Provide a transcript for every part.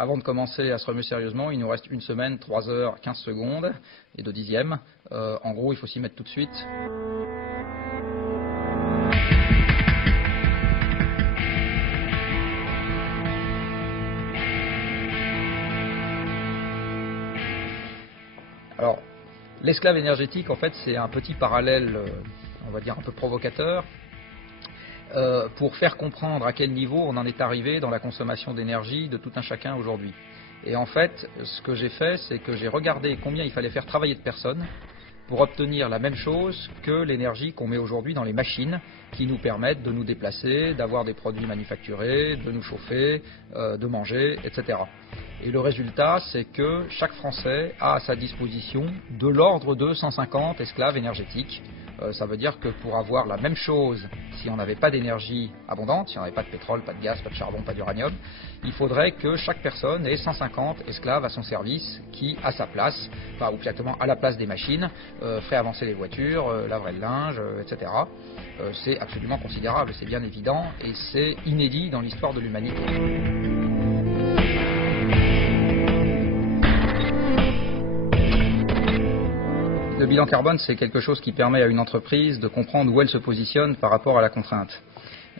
avant de commencer à se remuer sérieusement, il nous reste 1 semaine, 3 heures, 15 secondes et 2 dixièmes. En gros, il faut s'y mettre tout de suite. Alors, l'esclave énergétique, en fait, c'est un petit parallèle, on va dire un peu provocateur, pour faire comprendre à quel niveau on en est arrivé dans la consommation d'énergie de tout un chacun aujourd'hui. Et en fait, ce que j'ai fait, c'est que j'ai regardé combien il fallait faire travailler de personnes pour obtenir la même chose que l'énergie qu'on met aujourd'hui dans les machines qui nous permettent de nous déplacer, d'avoir des produits manufacturés, de nous chauffer, de manger, etc. Et le résultat, c'est que chaque Français a à sa disposition de l'ordre de 150 esclaves énergétiques. Ça veut dire que pour avoir la même chose, si on n'avait pas d'énergie abondante, si on n'avait pas de pétrole, pas de gaz, pas de charbon, pas d'uranium, il faudrait que chaque personne ait 150 esclaves à son service qui, à sa place, enfin, ou exactement à la place des machines, ferait avancer les voitures, laverait le linge, etc. C'est absolument considérable, c'est bien évident, et c'est inédit dans l'histoire de l'humanité. Le bilan carbone, c'est quelque chose qui permet à une entreprise de comprendre où elle se positionne par rapport à la contrainte.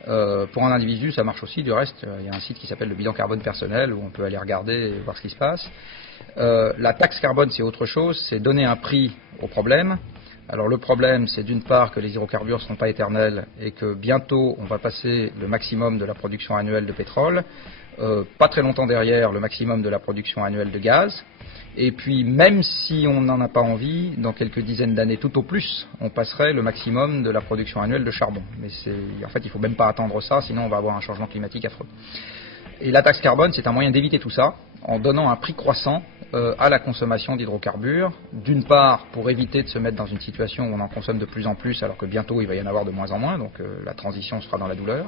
Pour un individu, ça marche aussi, du reste. Il y a un site qui s'appelle le bilan carbone personnel où on peut aller regarder et voir ce qui se passe. La taxe carbone, c'est autre chose, c'est donner un prix au problème. Alors le problème, c'est d'une part que les hydrocarbures ne seront pas éternels et que bientôt on va passer le maximum de la production annuelle de pétrole, pas très longtemps derrière le maximum de la production annuelle de gaz. Et puis, même si on n'en a pas envie, dans quelques dizaines d'années tout au plus, on passerait le maximum de la production annuelle de charbon. Mais en fait, il ne faut même pas attendre ça, sinon on va avoir un changement climatique affreux. Et la taxe carbone, c'est un moyen d'éviter tout ça, en donnant un prix croissant à la consommation d'hydrocarbures. D'une part, pour éviter de se mettre dans une situation où on en consomme de plus en plus, alors que bientôt il va y en avoir de moins en moins, donc la transition sera dans la douleur.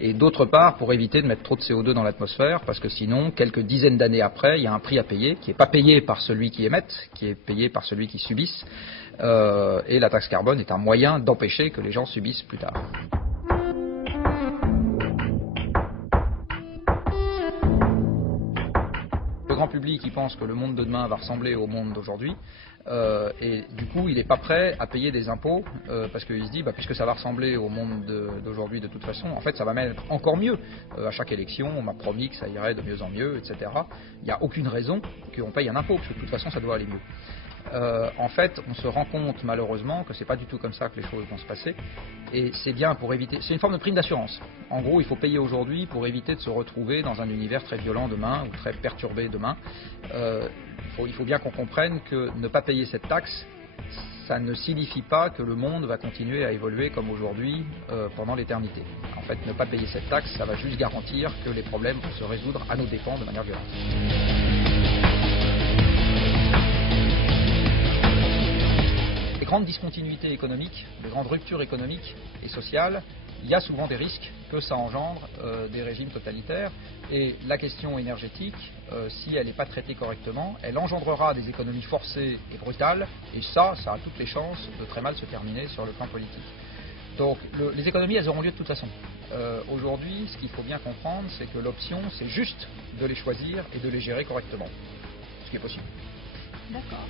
Et d'autre part, pour éviter de mettre trop de CO2 dans l'atmosphère, parce que sinon, quelques dizaines d'années après, il y a un prix à payer, qui n'est pas payé par celui qui émette, qui est payé par celui qui subisse. Et la taxe carbone est un moyen d'empêcher que les gens subissent plus tard. Le grand public, il pense que le monde de demain va ressembler au monde d'aujourd'hui. Et du coup, il n'est pas prêt à payer des impôts parce qu'il se dit, puisque ça va ressembler au monde d'aujourd'hui de toute façon, en fait, ça va même être encore mieux. À chaque élection, on m'a promis que ça irait de mieux en mieux, etc. Il n'y a aucune raison qu'on paye un impôt, parce que de toute façon, ça doit aller mieux. En fait, on se rend compte malheureusement que c'est pas du tout comme ça que les choses vont se passer. Et c'est bien pour éviter. C'est une forme de prime d'assurance. En gros, il faut payer aujourd'hui pour éviter de se retrouver dans un univers très violent demain ou très perturbé demain. Il faut bien qu'on comprenne que ne pas payer cette taxe, ça ne signifie pas que le monde va continuer à évoluer comme aujourd'hui pendant l'éternité. En fait, ne pas payer cette taxe, ça va juste garantir que les problèmes vont se résoudre à nos dépens de manière violente. Les grandes discontinuités économiques, les grandes ruptures économiques et sociales, il y a souvent des risques que ça engendre des régimes totalitaires. Et la question énergétique, si elle n'est pas traitée correctement, elle engendrera des économies forcées et brutales. Et ça a toutes les chances de très mal se terminer sur le plan politique. Donc les économies, elles auront lieu de toute façon. Aujourd'hui, ce qu'il faut bien comprendre, c'est que l'option, c'est juste de les choisir et de les gérer correctement. Ce qui est possible. D'accord.